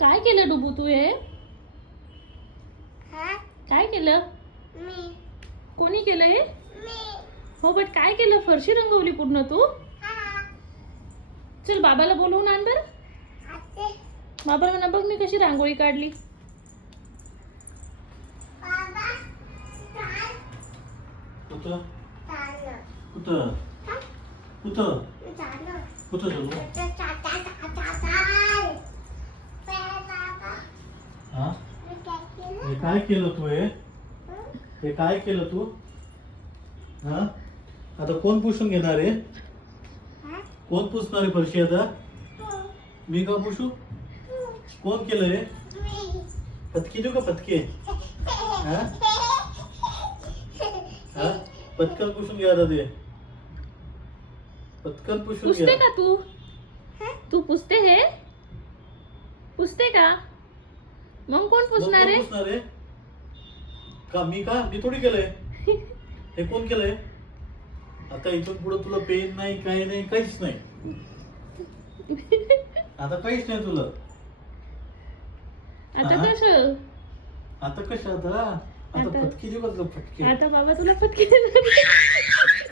काय केलं डुबू तू हे? हा? काय केलं? मी कोणी केलं हे? मी हो बट काय केलं? फरशी रंगवली पूर्ण तू? हा चल बाबाला बोलवून आण बरं. आते बाबा म्हणा बघ मी कशी रांगोळी काढली. बाबा चाल कुठं चाल कुठं कुठं चाल कुठं चालू चाल बाबा हा मी काय केलं हे काय केलं तू हे काय केलं तू हा आता कोण पुसून घेणार आहे? हा? कोण पुसणार आहे फरशी आता? मी का पुसू? कोण केलं हे? मी पत्की देऊ का पत्के? हा हा पटकन पुसून घ्या आता ते पटकन पुसून पुसते घ्या. का तू? तू पुसते हे? पुसते का? मग कोण मग पुसणार कोण आहे? पुसणार आहे? मी थोडी केलंय. हे कोण केलंय? आता इथून पुढे तुला पेन नाही काही नाही काहीच नाही. आता काहीच नाही तुला. आता हा? कसं? आता कशा आता आता- फटकी देऊ का तुला फटके? आता बाबा तुला पटके